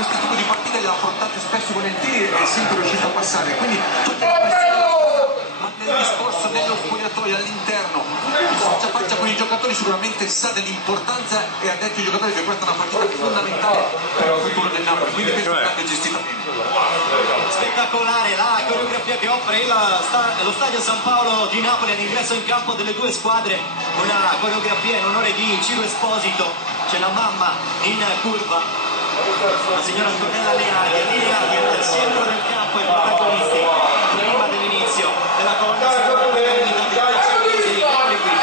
questo tipo di partite le ha affrontate spesso e volentieri e è sempre riuscito a passare, quindi tutta la pressione, ma nel discorso dello spogliatoio all'interno, il faccia a faccia con i giocatori sicuramente sa dell'importanza e ha detto ai giocatori che questa è una partita fondamentale per il futuro del Napoli, quindi penso che abbia gestita bene. Spettacolare la coreografia che offre lo stadio San Paolo di Napoli all'ingresso in campo delle due squadre, una coreografia in onore di Ciro Esposito. C'è la mamma in curva, la signora Antonella Leardi al centro del campo, i protagonisti prima dell'inizio della colonna sonora dell'unità di calcio di Napoli qui.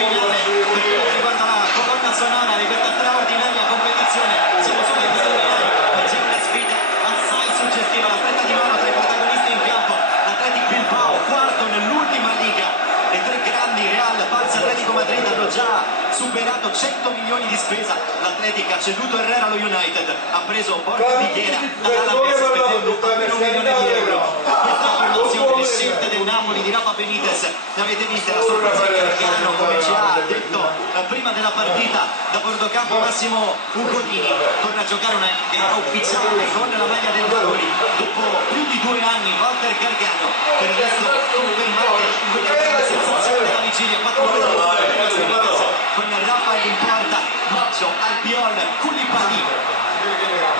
Finale per quanto riguarda la colonna sonora di questa straordinaria competizione. Siamo solo ai preliminari, ma c'è una sfida assai suggestiva, la stretta di mano tra i protagonisti in campo. L'Athletic Bilbao, quarto nell'ultima liga, le tre grandi Real, Barça, Atletico Madrid hanno già superato 100 milioni di spesa. L'Atletic ha ceduto Herrera allo United, ha preso Borja Viguera dall'Alaves spendendo almeno 1 milione di euro. Questa formazione, le scelte del Napoli di Rafa Benitez, ne avete viste la sorpresa di Gargano, come ci ha detto prima della partita da bordocampo Massimo Ugolini. Torna a giocare una gara ufficiale con la maglia del Napoli dopo più di 2 anni. Walter Gargano, per il resto confermate quella grande sensazione della vigilia, 4 ore con Rafael in porta, Maggio, Albiol, Koulibaly.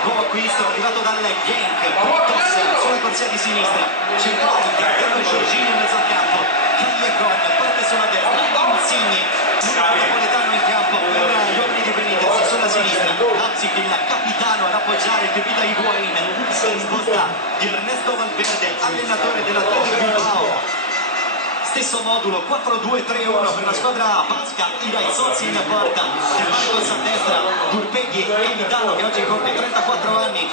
Nuovo acquisto arrivato dal Genk, Britos sulla corsia di sinistra, centrale, Gargano e Giorgini in mezzo al campo, Callejon, parte sulla destra, Insigne, napoletano in campo per gli uomini di Benitez sulla sinistra, Leipzig il capitano ad appoggiare Kevin Higuain, risposta di Ernesto Valverde, allenatore dell'Atletico Bilbao. Stesso modulo 4-2-3-1 per la squadra basca, Irai Sozzi in porta, Marcos a destra, Gurpeghi e Vidano che oggi compie 34 anni,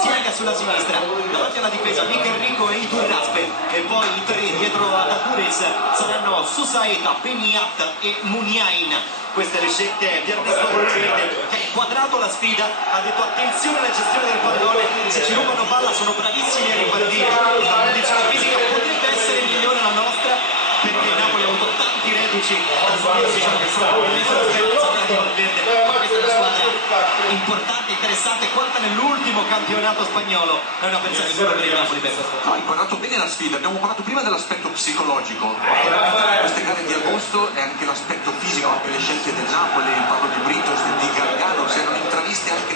Siega sulla sinistra, davanti alla difesa Mikel Rico e Iturraspe, e poi i tre dietro ad Aduriz saranno Susaeta, Peniat e Muniain. Queste le scelte di Ernesto Valverde, che ha inquadrato la sfida, ha detto attenzione alla gestione del pallone, se ci rubano palla sono bravissimi a ripartire, la condizione fisica potrebbe essere migliore la nostra, perché il Napoli ha avuto tanti reduci, diciamo che sono probabilmente la speranza di Valverde. Questa è una squadra importante, interessante, quarta nell'ultimo campionato spagnolo, è una pensione dura per il Napoli. No, hai guardato bene la sfida, abbiamo parlato prima dell'aspetto psicologico, queste gare di agosto è anche l'aspetto fisico, anche le scelte del Napoli, parlo di Britos, di Gargano, si erano intraviste anche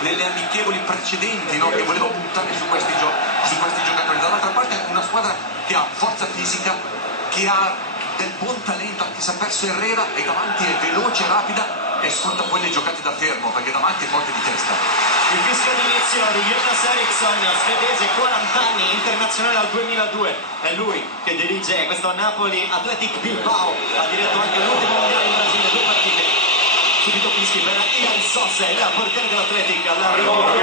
nelle amichevoli precedenti, no? Che volevano puntare su questi giocatori. Dall'altra parte è una squadra che ha forza fisica, che ha del buon talento, anche se ha perso Herrera, e davanti è veloce, rapida e sfrutta poi le giocate da fermo, perché davanti è forte di testa. Il fischio d'inizio di Jonas Eriksson, svedese, 40 anni, internazionale dal 2002, è lui che dirige questo Napoli Athletic Bilbao, ha diretto anche l'ultimo mondiale in Brasile, 2 partite. Subito fischi per Ian Sosse, il portiere dell'Athletic, all'arrivo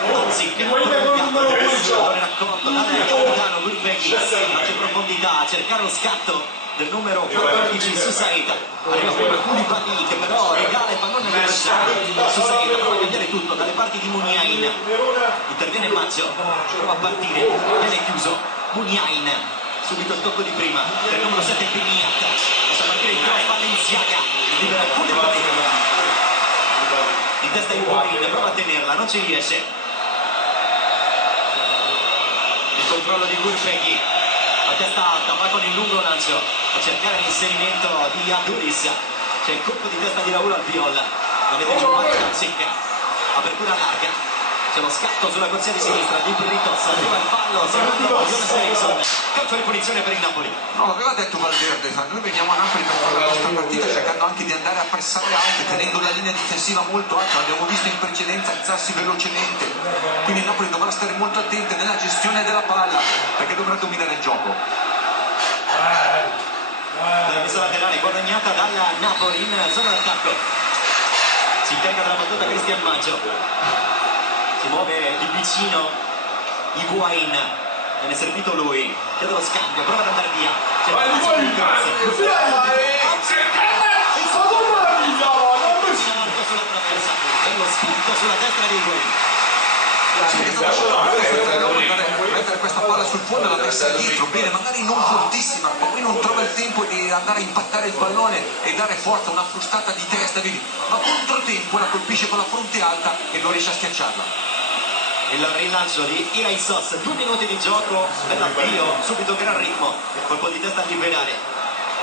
Anzi, che giocatore raccolto dal capitano Gulbecchi, anche profondità, a cercare lo scatto del numero 14 Susaeta. Arriva poi Koulibaly che però regala il pallone all'avversario. Susaeta prova a cambiare tutto dalle parti di Muniain, interviene Maggio, prova a partire, viene chiuso Muniain, subito il tocco di prima per il numero 7 Piniat, lascia partire il cross Balenciaga, libera Koulibaly, di testa Higuain, prova a tenerla, non ci riesce. Il controllo di Gurpeghi, a testa alta, va con il lungo lancio a cercare l'inserimento di Aduriz, c'è il colpo di testa di Raul Albiol, l'avete Giovanni Canzicca, apertura larga, c'è lo scatto sulla corsia di sinistra di Britos, arriva il fallo fallo, secondo Jonas Eriksson, calcio di punizione per il Napoli. No, l'aveva detto Valverde, noi veniamo a Napoli per fare la nostra partita cercando anche di andare a pressare alto, tenendo la linea difensiva molto alta, l'abbiamo visto in precedenza alzarsi velocemente, quindi il Napoli dovrà stare molto attento nella gestione della palla perché dovrà dominare il gioco. Traversa laterale guadagnata dalla Napoli in zona d'attacco, si carica dalla battuta Cristian Maggio, si muove di vicino Higuain, viene servito lui, chiede lo scambio, prova ad andare via, c'è il sulla traversa e lo spinto sulla destra di Higuain. Mettere questa palla sul fondo e la messa dietro, bene, magari non fortissima, ma poi non trova il tempo di andare a impattare il pallone e dare forza, una frustata di testa, vedi, ma controtempo la colpisce con la fronte alta e non riesce a schiacciarla. Il rilancio di Iraisos, 2 minuti di gioco, bell'avvio, subito gran ritmo, colpo di testa a liberare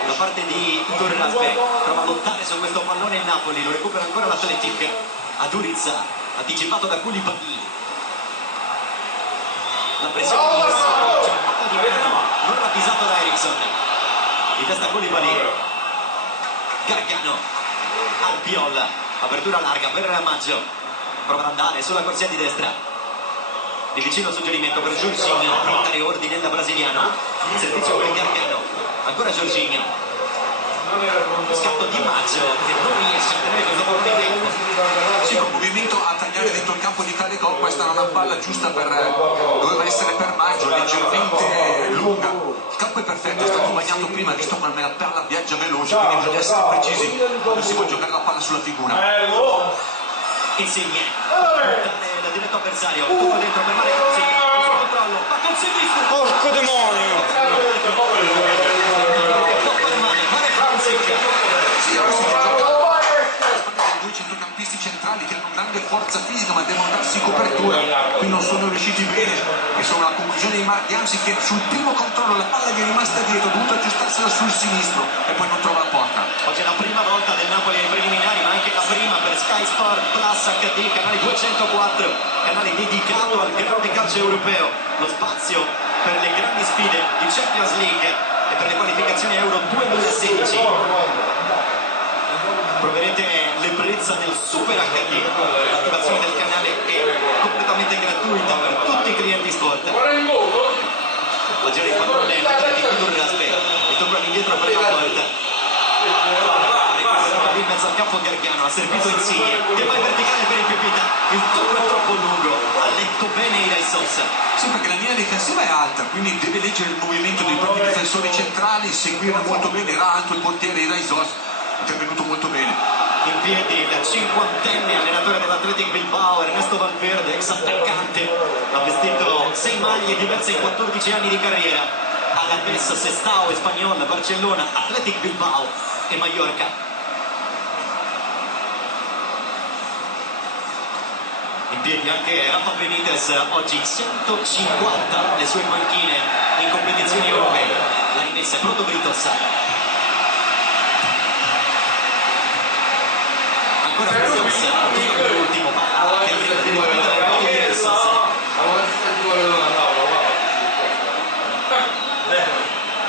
da parte di Iturrasbe, prova a lottare su questo pallone il Napoli, lo recupera ancora l'Atletic, Aduriza, anticipato da Koulibaly. La pressione c'è un po' di mano, non ravvisato da Eriksson, di testa Koulibaly, Gargano, Albiol, apertura larga per Maggio, prova ad andare sulla corsia di destra, di vicino suggerimento per Jorginho, per dare ordine da brasiliano, il servizio per Gargano, ancora Jorginho, scatto di Maggio che non riesce a tenere questo pallone in tempo. Sì, un movimento a tagliare dentro il campo di tale gol, questa era una palla giusta doveva essere per Maggio, leggermente lunga. Il campo è perfetto, è stato bagnato prima, visto come la palla viaggia veloce, quindi bisogna essere precisi quando si vuole giocare la palla sulla figura. Insigne, da diretto avversario, tutto dentro per Marek Insigne, sul controllo, va col sinistro. Porco demonio! Sì, adesso si gioca due centrocampisti centrali che hanno grande forza fisica ma devono darsi copertura, qui non sono riusciti bene e sono la conclusione di Mark Jansi che sul primo controllo la palla gli è rimasta dietro, ha dovuto aggiustarsela sul sinistro e poi non trova la porta. Oggi è la prima volta del Napoli ai preliminari, ma anche la prima per Sky Sport Plus HD, canale 204, canale dedicato al grande calcio europeo, lo spazio per le grandi sfide di Champions League e per le qualificazioni Euro 2016. Proverete l'ebbrezza del Super HD, l'attivazione del canale è completamente gratuita per tutti i clienti sport. La gira il pallone l'Atletico Iturrasbe, ritorno indietro per la volta. Recuperato lì in mezzo al campo Gargano, ha servito Insigne, che va in verticale per il Pipita, il tocco è troppo lungo, ha letto bene Iraisos. Sì, perché la linea difensiva è alta, quindi deve leggere il movimento dei propri difensori centrali, seguire molto bene, era alto il portiere Iraisos, intervenuto molto bene. In piedi il 50enne allenatore dell'Athletic Bilbao, Ernesto Valverde, ex attaccante, ha vestito 6 maglie diverse in 14 anni di carriera, Alavés, Sestao, Espanyol, Barcellona, Athletic Bilbao e Mallorca. In piedi anche Rafa Benitez, oggi 150 le sue panchine in competizioni europee. La rimessa è pronto Britos. Ancora Britos, per l'ultimo, che arriva direttamente dal gol di Ersos.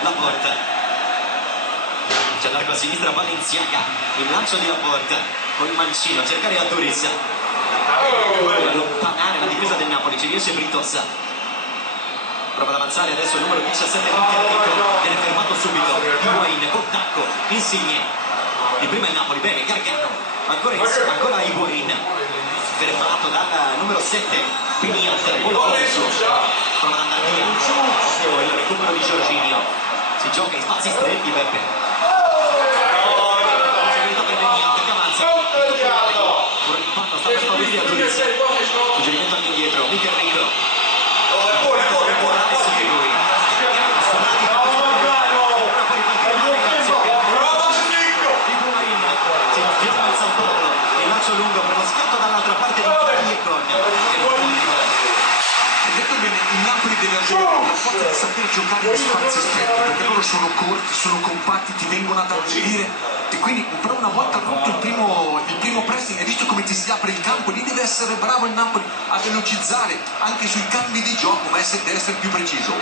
La porta. C'è largo a sinistra Balenciaga, il lancio di Laporta con il mancino, cercare Aduriz. Allontanare la difesa del Napoli, ci riesce Britos, prova ad avanzare adesso il numero 17 Enrico, viene fermato subito Higuain con tacco, Insigne di prima il Napoli, bene Gargano, ancora Higuain fermato dal numero 7 Piniot, prova ad andare via il recupero di Jorginho, si gioca in spazi stretti Beppe, possibilità per Piniot che avanza sta per lui di Aduriz, suggerimento all'indietro, Mikel Rico, buonare su di lui, suonati per questo ora può ripartire male grazie Higuain, si infiamma il San Paolo, il lancio lungo per lo scatto dall'altra parte di Icon, Hai detto bene il Napoli deve avere la forza di saper giocare in spazi stretti, perché loro sono corti, sono compatti, ti vengono ad aggredire. E quindi però una volta rotto il primo pressing, hai visto come ti si apre il campo, lì deve essere bravo il Napoli a velocizzare anche sui cambi di gioco, ma deve essere più preciso.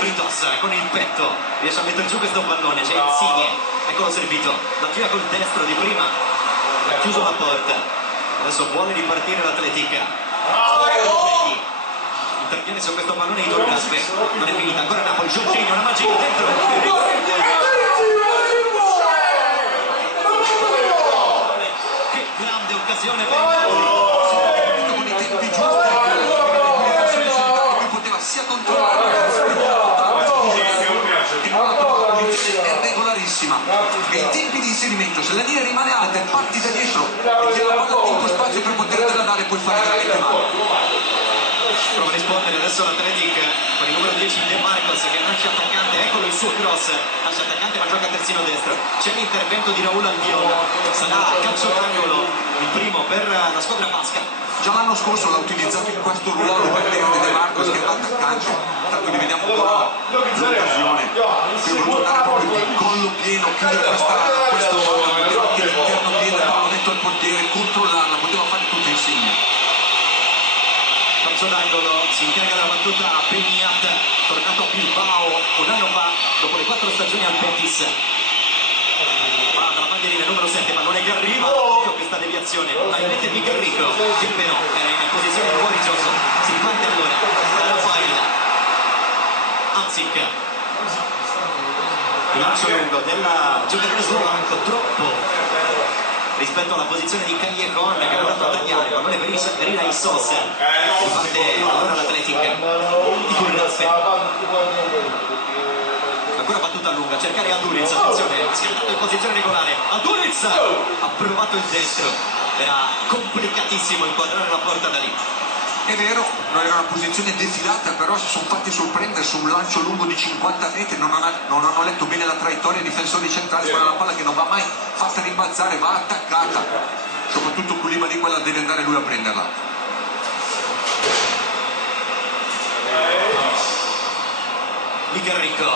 Fritos con il petto riesce a mettere giù questo pallone, c'è Insigne, eccolo servito, la gira col destro di prima, ha chiuso la porta, adesso vuole ripartire l'Atletica, interviene su questo pallone Idol Gasper, non è finita, ancora Napoli, Giorginio, una magia dentro, che grande occasione per il Napoli, Con i tempi giusti, lui poteva sia controllare che non la posizione è regolarissima, e i tempi di inserimento, se la linea rimane alta e parti da dietro e ti la palla tempo spazio per potertela dare, puoi fare veramente male. prova a rispondere adesso l'Atletic con il numero 10 De Marcos che nasce attaccante, eccolo il suo cross, nasce attaccante ma gioca terzino destro, c'è l'intervento di Raul Albiol, sarà calcio d'angolo, il primo per la squadra basca. Già l'anno scorso l'ha utilizzato in questo ruolo per Leo De Marcos, che è un attaccante, tanto li vediamo ancora l'occasione, si è voluto andare proprio il collo pieno, chiudere questo anche l'interno pieno, il pallonetto al portiere, controllarla, poteva fare tutto insieme. Calcio d'angolo, si incarica della battuta a Beniat, tornato a Bilbao un anno fa dopo le 4 stagioni al Betis. Va dalla bandierina numero 7, pallone che arriva, questa deviazione la rete di Garrico, che però era in posizione di fuori gioco. Si riparte allora da Rafael Anzic, il lancio lungo del giocatore slovacco, troppo rispetto alla posizione di Callejon che ha dato a tagliare, pallone per Rina Isos, riparte allora l'Atletic di Kurlaspe, ancora battuta lunga, cercare Aduriz, attenzione, schiantato in posizione regolare, Aduriz ha provato il destro, era complicatissimo inquadrare la porta da lì. È vero, non era una posizione defilata, però si sono fatti sorprendere su un lancio lungo di 50 metri, non hanno letto bene la traiettoria, i difensori centrali, quella è una palla che non va mai fatta rimbalzare, va attaccata, soprattutto Koulibaly quella deve andare lui a prenderla. Mikel Rico,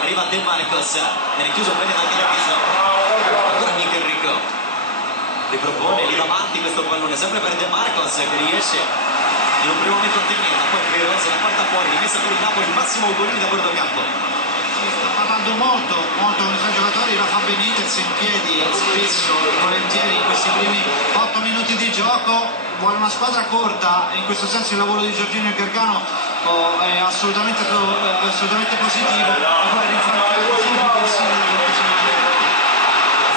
arriva De Marcos, viene chiuso bene dal Garavino, ancora Mikel Rico, ripropone lì davanti questo pallone, sempre per De Marcos che riesce in un primo momento a tenerla, poi però se la porta fuori, rimessa per il Napoli, Massimo Ugolini da bordo campo. Sta parlando molto con i suoi giocatori, Rafa Benitez in piedi spesso, volentieri in questi primi 8 minuti di gioco, vuole una squadra corta, in questo senso il lavoro di Giorginio e Gargano è assolutamente positivo, e poi rinfrancare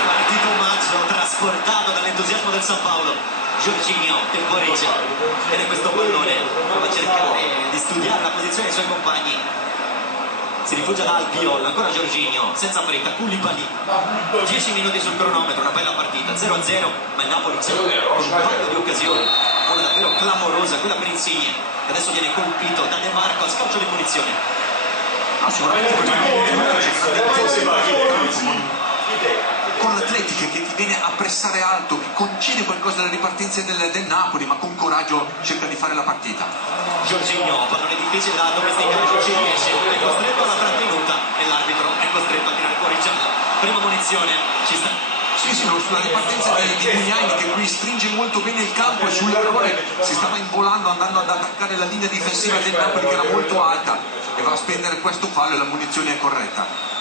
Partito Maggio trasportato dall'entusiasmo del San Paolo. Giorginio temporeggia, vede questo pallone, prova a cercare di studiare la posizione dei suoi compagni, si rifugia da Albiol, ancora Giorginio, senza fretta, Koulibaly, 10 minuti sul cronometro, una bella partita, 0-0, ma il Napoli c'è con un paio di occasioni, una davvero clamorosa, quella per Insigne, che adesso viene colpito da De Marcos, calcio di punizione. Sicuramente con l'Atletica che ti viene a pressare alto, che concede qualcosa alle ripartenze del Napoli, ma con coraggio cerca di fare la partita. Giorginio, pallone difficile da domesticare, non ci riesce, è costretto alla trattenuta e l'arbitro è costretto a tirare fuori giallo. Prima munizione, ci sta. Sì, sulla ripartenza di Mugnani che qui stringe molto bene il campo, e sull'errore si stava involando andando ad attaccare la linea difensiva del Napoli che era molto alta e va a spendere questo fallo e la munizione è corretta.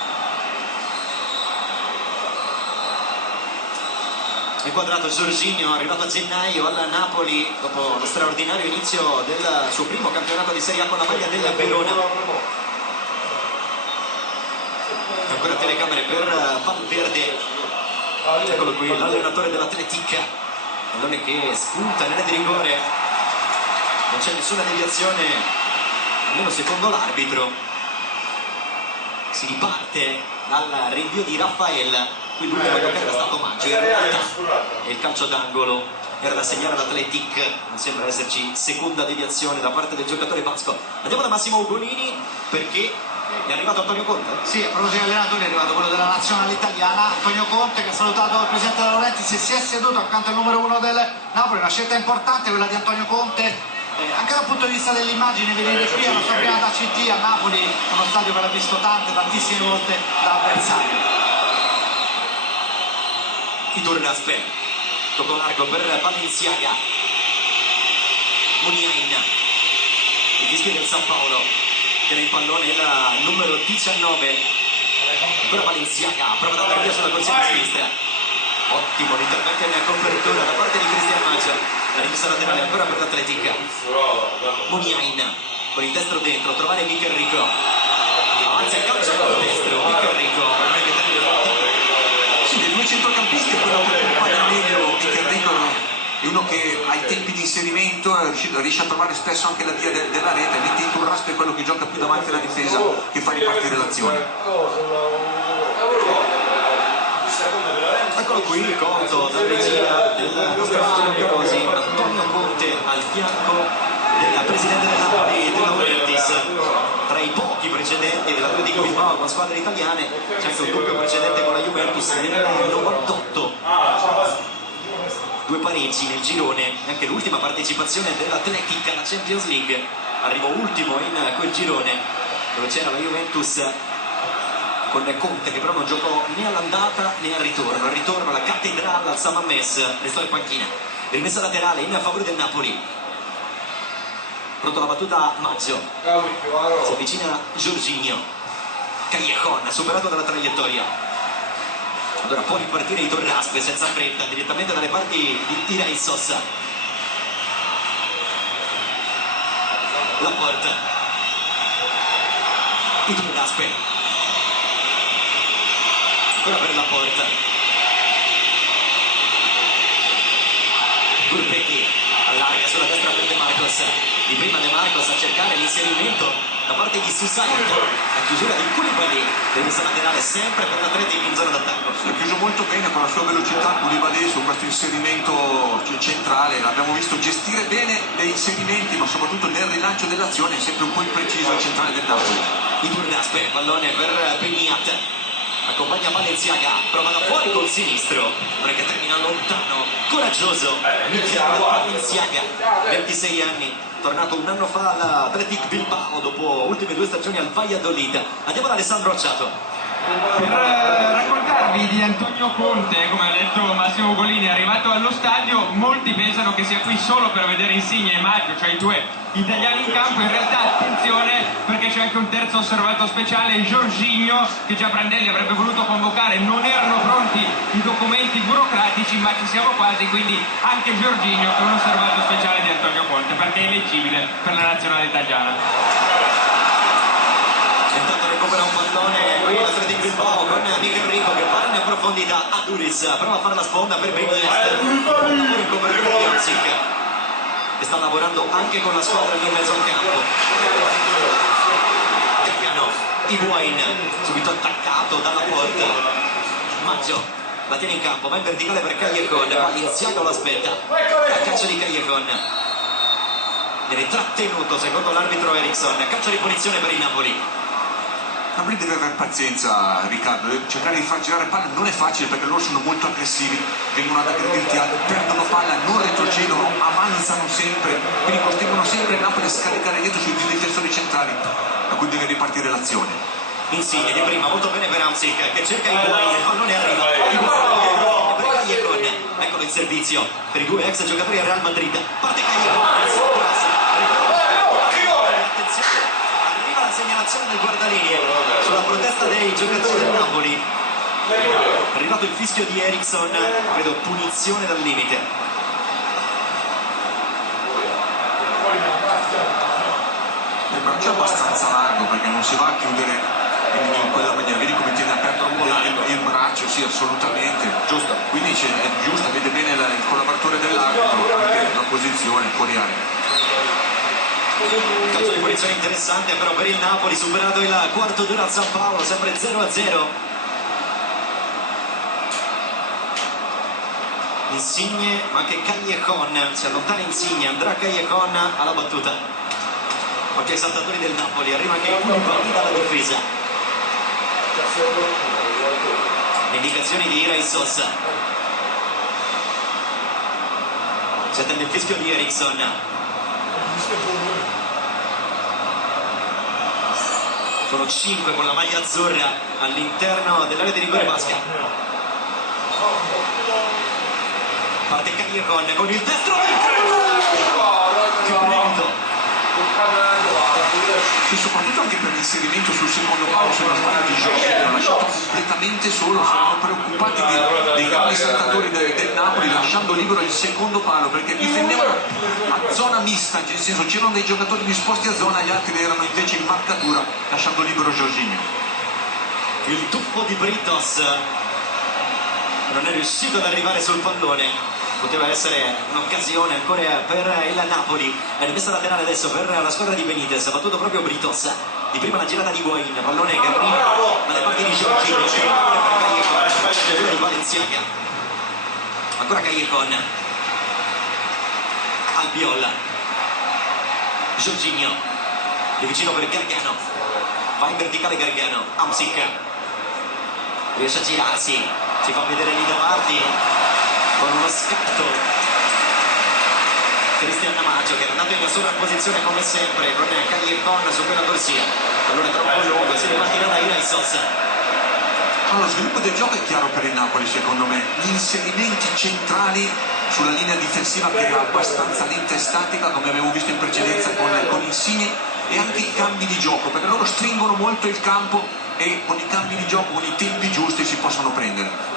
Inquadrato Giorginio, arrivato a gennaio al Napoli dopo lo straordinario inizio del suo primo campionato di Serie A con la maglia della Verona. Ancora telecamere per Valverde, eccolo qui l'allenatore dell'Atletica, pallone che spunta nell'area di rigore, non c'è nessuna deviazione, almeno secondo l'arbitro. Si riparte dal rinvio di Rafael, qui l'ultimo a giocare era stato Maggio, in realtà è il calcio d'angolo, era da segnare all'Atletic, non sembra esserci seconda deviazione da parte del giocatore basco. Andiamo da Massimo Ugolini perché è arrivato Antonio Conte. Sì, a proposito di allenatori è arrivato quello della nazionale italiana, Antonio Conte, che ha salutato il presidente De Laurentiis e si è seduto accanto al numero 1 del Napoli. Una scelta importante quella di Antonio Conte, Anche dal punto di vista dell'immagine, venire qui alla sua prima da CT a Napoli, uno stadio che l'ha visto tantissime volte da avversario. Itur Raspe, tocco largo per Balenciaga. Muniain, il fischio del San Paolo, tiene il pallone il numero 19, ancora Balenciaga, prova ad andare via sulla corsia di sinistra. Ottimo l'intervento in copertura da parte di Cristian Maggio. La rimessa laterale ancora per l'Atletic. Muniain con il destro dentro, trovare Mikel Rico. Avanza il calcio con il destro, Mikel Rico. Sì, dei due centrocampisti è quello che accompagna meglio Mikel Rico, è uno che ai tempi di inserimento riesce a trovare spesso anche la via della rete, mentre Itur Raspe è quello che gioca più davanti alla difesa, che fa ripartire l'azione. Eccolo qui il conto da regia del nostro Piorosi, Antonio Conte al fianco del presidente del Napoli, della Juventus. Tra i pochi precedenti dell'Atletico Bilbao con squadre italiane c'è anche un doppio precedente con la Juventus nel 98, due pareggi nel girone e anche l'ultima partecipazione dell'Atletic alla Champions League. Arrivò ultimo in quel girone dove c'era la Juventus con Conte, che però non giocò né all'andata né al ritorno. Al ritorno alla cattedrale al San Mamés, restò in panchina. Rimessa laterale in favore del Napoli. Pronto la battuta Maggio. Si avvicina Jorginho. Callejon, superato dalla traiettoria. Allora può ripartire Itur Raspe senza fretta, direttamente dalle parti di Iraí Sosa. La porta. Itur Raspe. Ancora per la porta. Gurpecchi allarga sulla destra per De Marcos. Di prima De Marcos a cercare l'inserimento da parte di Susaito. La chiusura di Koulibaly, rimessa laterale sempre per l'Atletic in zona d'attacco. Si è chiuso molto bene con la sua velocità Koulibaly su questo inserimento centrale. L'abbiamo visto gestire bene dei inserimenti, ma soprattutto nel rilancio dell'azione è sempre un po' impreciso al centrale del Napoli. Itur Raspe, pallone per Peniat. Accompagna Balenciaga, prova da fuori col sinistro, perché termina lontano, coraggioso, Balenciaga, 26 anni, tornato un anno fa all'Athletic Bilbao dopo ultime 2 stagioni al Valladolid. Andiamo da Alessandro Acciato. Per raccontarvi di Antonio Conte, come ha detto Massimo Golini, è arrivato allo stadio, molti pensano che sia qui solo per vedere Insigne e Maggio, cioè i due italiani in campo. In realtà attenzione, perché c'è anche un terzo osservato speciale, Jorginho, che già Prandelli avrebbe voluto convocare. Non erano pronti i documenti burocratici, ma ci siamo quasi, quindi anche Jorginho è un osservato speciale di Antonio Conte, perché è eleggibile per la nazionale italiana. Intanto recupera un pallone qui l'Athletic Bilbao con Mikel Rico che parla in profondità a Duris, prova a fare la sponda per Beniest, in copertura di Onsic, che sta lavorando anche con la squadra lì in mezzo al campo. Gagliano, Higuain, subito attaccato dalla porta. Maggio la tiene in campo, va in verticale per Callejon, Balenciaga lo aspetta, la caccia di Callejon, viene trattenuto secondo l'arbitro Eriksson, calcio di punizione per il Napoli. Napoli deve avere pazienza, Riccardo, deve cercare di far girare palla non è facile perché loro sono molto aggressivi, vengono ad aggredirti, perdono palla, non retrocedono, avanzano sempre, quindi costringono sempre il Napoli a scaricare dietro sui difensori centrali, da cui deve ripartire l'azione. Insigne di prima, molto bene per Hamsik che cerca Higuain, il pallone arriva, per Callejon, eccolo in servizio per i due ex giocatori del Real Madrid, parte Callejon, attenzione, arriva la segnalazione del guardalinee sulla protesta dei giocatori del Napoli, è arrivato il fischio di Eriksson, credo punizione dal limite. Il braccio è abbastanza largo perché non si va a chiudere in quella maniera, vedi come tiene aperto un po' il braccio, sì, assolutamente, giusto, quindi è giusto, vede bene il collaboratore dell'arbitro, anche la posizione, fuori area. Calcio di punizione interessante però per il Napoli, superato il quarto d'ora al San Paolo, sempre 0-0. Insigne, ma anche Callejon, si allontana Insigne, andrà Callejon alla battuta. Occhio ai saltatori del Napoli, arriva anche Koulibaly dalla difesa. Le indicazioni di Iraí Sosa. Si attende il fischio di Eriksson. Sono 5 con la maglia azzurra all'interno dell'area di rigore basca. Parte Callejon con il destro. Che brivido! Sì, soprattutto anche per l'inserimento sul secondo palo sulla spalla di Jorginho, l'ha lasciato completamente solo, sono preoccupati dei grandi saltatori del Napoli, lasciando libero il secondo palo perché difendevano a zona mista, nel senso c'erano dei giocatori disposti a zona, gli altri erano invece in marcatura, lasciando libero Jorginho. Il tuffo di Britos non è riuscito ad arrivare sul pallone. Poteva essere un'occasione ancora per il Napoli. È rimessa laterale adesso per la squadra di Benitez, ha battuto proprio Britos. Di prima la girata di Higuaín, pallone che arriva dalle parti di Jorginho, c'è il pallone per Callejon, di Valenciaga. Ancora Callejon. Albiol. Jorginho. Di vicino per Gargano. Va in verticale Gargano. Hamsik. Riesce a girarsi. Si fa vedere lì davanti. Con uno scatto Cristian Maggio che è andato in sovrapposizione come sempre con Callejon su quella corsia, allora è troppo lungo, si ripartirà da Irai Sosa. Lo sviluppo del gioco è chiaro per il Napoli secondo me, gli inserimenti centrali sulla linea difensiva che è abbastanza lenta e statica come abbiamo visto in precedenza con Insigne, e anche i cambi di gioco perché loro stringono molto il campo e con i cambi di gioco, con i tempi giusti si possono prendere.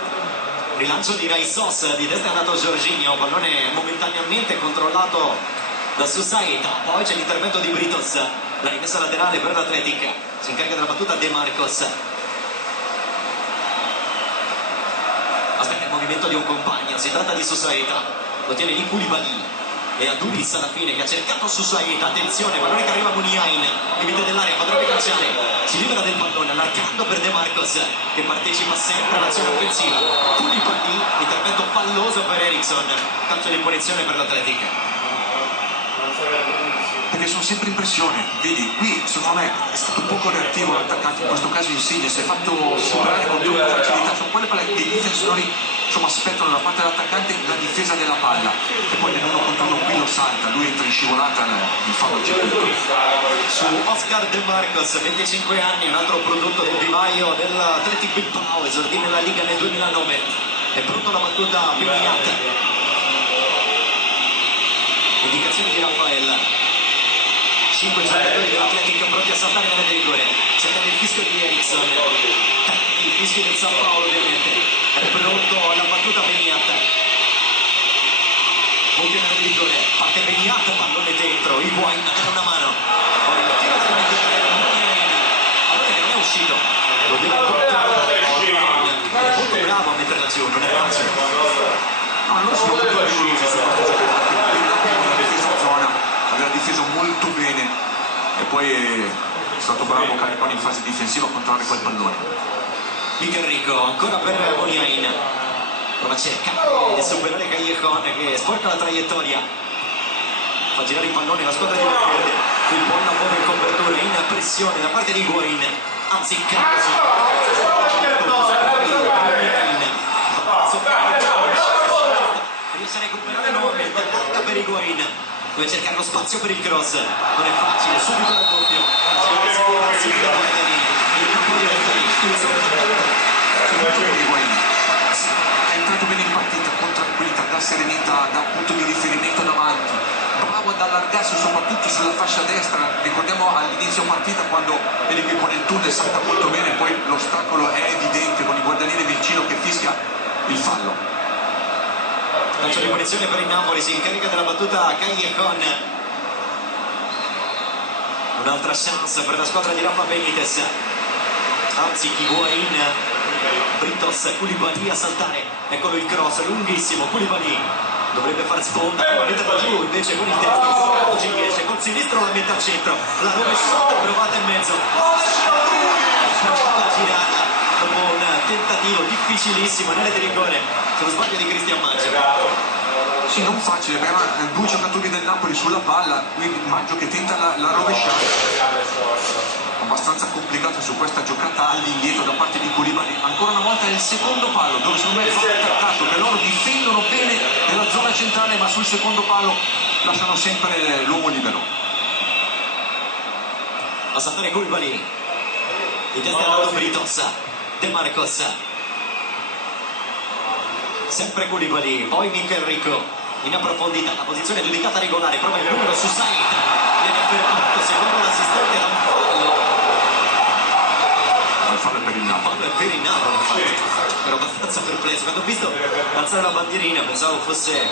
Rilancio di Raisos, di destra è andato Jorginho, pallone momentaneamente controllato da Susaeta, poi c'è l'intervento di Britos, la rimessa laterale per l'Atletic, si incarica della battuta De Marcos. Aspetta il movimento di un compagno, si tratta di Susaeta, lo tiene lì Koulibaly. E a Duris alla fine che ha cercato Susaeta, attenzione, pallone che arriva a Muniain, limite dell'area, potrebbe calciare, si libera del pallone, allargando per De Marcos che partecipa sempre all'azione offensiva. Koulibaly, intervento palloso per Eriksson, calcio di punizione per l'Atletic. Perché sono sempre in pressione, vedi, qui secondo me è stato poco reattivo l'attaccante, in questo caso Insigne, si è fatto superare con troppa facilità, sono quelle palle che i difensori insomma aspettano da parte dell'attaccante la difesa della palla e poi nell'uno contro uno qui lo salta, lui entra in scivolata il fallo circuito. Su Oscar De Marcos, 25 anni, un altro prodotto del vivaio dell'Athletic Bilbao, esordì nella Liga nel 2009, è pronto la battuta Bigniat. Indicazione di Raffaella. 5 giocatori dell'Atletic pronti a saltare nelle rigore. Sente il fischio di Eriksson, il fischio del San Paolo ovviamente. È pronto alla battuta Bigniat. Mucchio nelle rigore, parte Bigniat, pallone dentro, Higuaín dà una mano. Poi il tiro da allora che non è uscito. Lo deve controllare. È molto bravo a metterla giù, non è facile. No, loro sono molto riusciti su questo gioco, la difesa a zona, aveva difeso molto bene e poi è stato bravo Callejon in fase difensiva a controllare quel pallone. Mikel Rico, ancora per Muniain, prova a cercare di superare Callejon che sporca la traiettoria, fa girare il pallone la squadra di Valverde, il buon lavoro in copertura, in pressione da parte di Higuaín, anzi riesce a recuperare nuovamente, larga per Higuaín, deve cercare lo spazio per il cross, non è facile, subito il doppio, è entrato bene in partita con tranquillità, da serenità, da punto di riferimento davanti, bravo ad allargarsi soprattutto sulla fascia destra. Ricordiamo all'inizio partita quando vedi che con il tunnel salta molto bene, poi l'ostacolo è evidente con il guardaline vicino che fischia il fallo. Calcio di punizione per il Napoli, si incarica della battuta Callejon. Un'altra chance per la squadra di Rafa Benitez. Anzi, Higuaín, Britos, Koulibaly a saltare. Eccolo il cross, lunghissimo, Koulibaly. Dovrebbe far sponda, metterla giù, invece con il destro ci riesce, col sinistro la mette al centro. La rovesciata provata in mezzo. La girata dopo un tentativo difficilissimo nelle rigore, sullo sbaglio di Cristian Maggio. Sì, non facile, perché due giocatori del Napoli sulla palla, quindi Maggio che tenta la rovesciata, abbastanza complicata su questa giocata all'indietro da parte di Koulibaly. Ancora una volta è il secondo palo dove secondo me fa attaccato, che loro difendono bene nella zona centrale, ma sul secondo palo lasciano sempre l'uomo libero. a saltare Koulibaly, di testa è andato Britos, De Marcos, sempre Koulibaly, poi Mikel Rico in profondità, la posizione giudicata regolare, prova il numero su Said, viene fermato secondo l'assistente da un fallo. Il fallo è per il Napoli. Fallo è per il Napoli, infatti. Ero abbastanza perplesso quando ho visto alzare la bandierina, pensavo fosse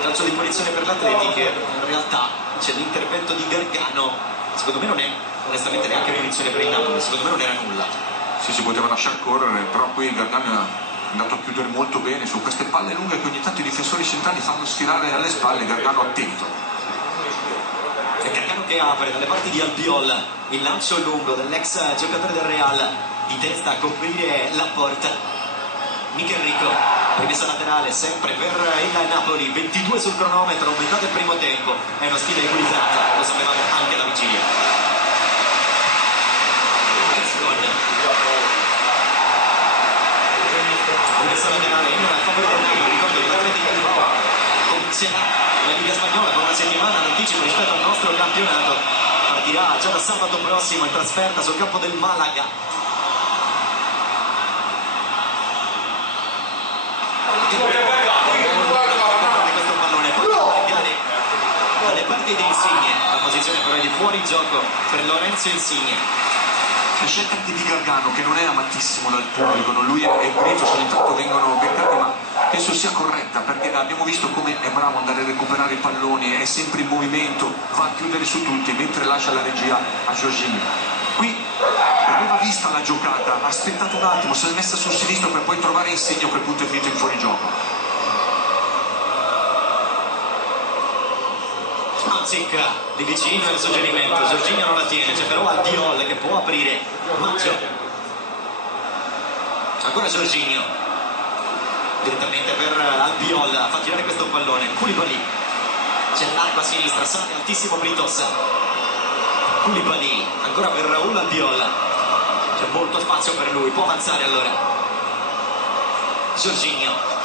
calcio di punizione per l'Atletic, in realtà c'è l'intervento di Gargano, secondo me non è onestamente neanche punizione per il Napoli, secondo me non era nulla. Sì, si poteva lasciare correre, però qui Gargano è andato a chiudere molto bene su queste palle lunghe che ogni tanto i difensori centrali fanno stirare alle spalle. Gargano attento. È Gargano che apre dalle parti di Albiol, il lancio lungo dell'ex giocatore del Real, di testa a coprire la porta. Mikel Rico, rimessa laterale sempre per il Napoli, 22 sul cronometro, metà del primo tempo, è una sfida equilibrata, lo sapevamo anche alla vigilia. Rimessa laterale, in a favore del Napoli, ricordo che l'Atletico Bilbao comincerà la Liga Spagnola con una settimana d'anticipo rispetto al nostro campionato, partirà già da sabato prossimo in trasferta sul campo del Malaga. Questo pallone poi caricare dalle parti di Insigne, la posizione però è di fuori gioco per Lorenzo Insigne. La scelta anche di Gargano, che non è amatissimo dal pubblico, no? Lui e Britos ogni tanto vengono beccati, ma penso sia corretta, perché abbiamo visto come è bravo andare a recuperare i palloni, è sempre in movimento, va a chiudere su tutti mentre lascia la regia a Jorginho. Qui aveva vista la giocata, ha aspettato un attimo, si è messa sul sinistro per poi trovare Insigne, a quel punto è finito in fuorigioco. Hamsik di vicino il suggerimento, Jorginho non la tiene, c'è però Albiol che può aprire. Maggio, ancora Jorginho direttamente per Albiol, fa girare questo pallone. Koulibaly, c'è l'arco a sinistra, sale altissimo Britos. Koulibaly, ancora per Raul Albiol, c'è molto spazio per lui, può avanzare allora. Jorginho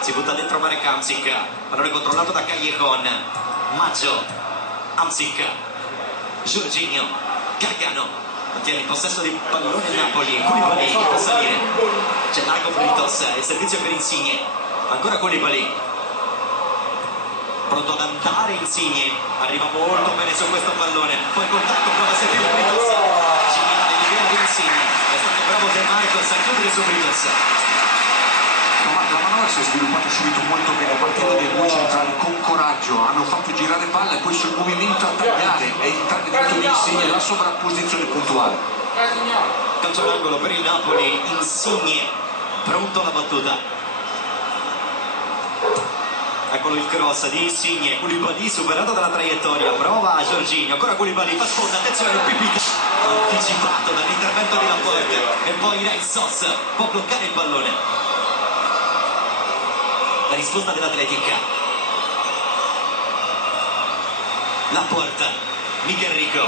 si butta dentro Marek Hamsik, pallone controllato da Callejon. Maggio, Hamsik, Jorginho, Gargano mantiene il possesso di pallone il Napoli. Koulibaly può salire, c'è l'arco Britos, il servizio per Insigne, ancora Koulibaly pronto ad andare. Insigne arriva molto bene su questo pallone, poi contatto con la servizio Britos, geniale l'idea di Insigne, è stato bravo De Marcos a chiudere su Britos. La manovra si è sviluppata subito molto bene, partendo dai due centrali con coraggio, hanno fatto girare palla e poi sul movimento a tagliare e entrare dentro di Insigne, la sovrapposizione puntuale. Calcio d'angolo per il Napoli, Insigne pronto alla battuta. Eccolo il cross di Insigne, Koulibaly superato dalla traiettoria, prova Jorginho, ancora Koulibaly, fa sponda, attenzione, Pipita anticipato dall'intervento di Laporte e poi Reissos può bloccare il pallone. La risposta dell'Atletic. Laporte, Mikel Rico,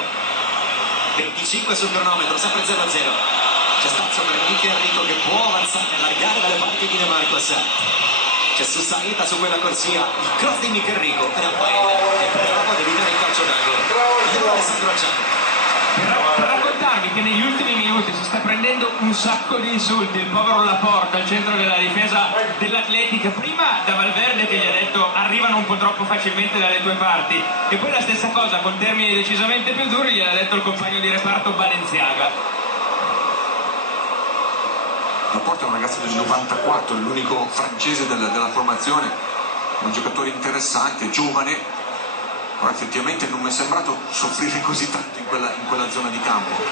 25 sul cronometro, sempre 0-0. C'è spazio per Mikel Rico che può avanzare, allargare dalle parti di De Marcos. C'è su Saita su quella corsia, il cross di Mikel Rico, Rafael è bravo ad evitare il calcio d'angolo. Andiamo Alessandro Acciano. Per raccontarvi che negli ultimi minuti si sta prendendo un sacco di insulti il povero Laporte al centro della difesa dell'Atletica, prima da Valverde che gli ha detto arrivano un po' troppo facilmente dalle tue parti, e poi la stessa cosa con termini decisamente più duri gliel'ha detto il compagno di reparto Balenciaga. Laporte è un ragazzo del 94, è l'unico francese della formazione, un giocatore interessante, giovane. Ora effettivamente non mi è sembrato soffrire così tanto in quella zona di campo.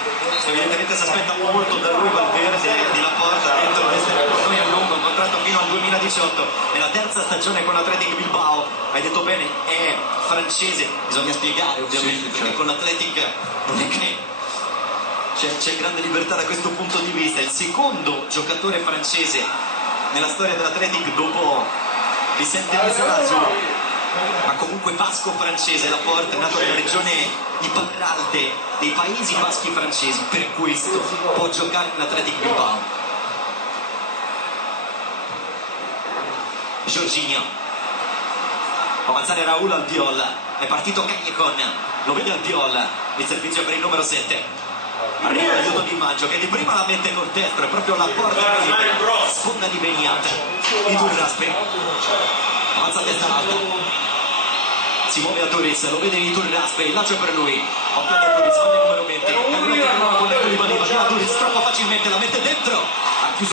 Evidentemente si aspetta molto da lui Valverde, di Laporta, dentro resterà con noi a lungo, un contratto fino al 2018, è la terza stagione con l'Athletic Bilbao, hai detto bene, è francese, bisogna spiegare ovviamente, sì, perché certo. con l'Athletic non è che c'è grande libertà da questo punto di vista, è il secondo giocatore francese nella storia dell'Athletic dopo Vicente Lizarazu, ma comunque basco-francese. Laporte è nato nella regione di Parralde, dei Paesi Baschi francesi, per questo può giocare nell'Athletic Bilbao. Jorginho, Può avanzare Raul Albiol, è partito Callecon, lo vede Albiol, il servizio per il numero 7. Arriva l'aiuto di Maggio che di prima la mette Cortestro, è proprio la porta così, sponda di Beniat. Iturraspe avanza a testa alta, si muove a Duriz, lo vede Iturraspe, il lancio per lui. Occhio a Duriz, maglia numero 20, è uno che arriva con le Koulibaly, ma via Duriz troppo facilmente, la mette dentro.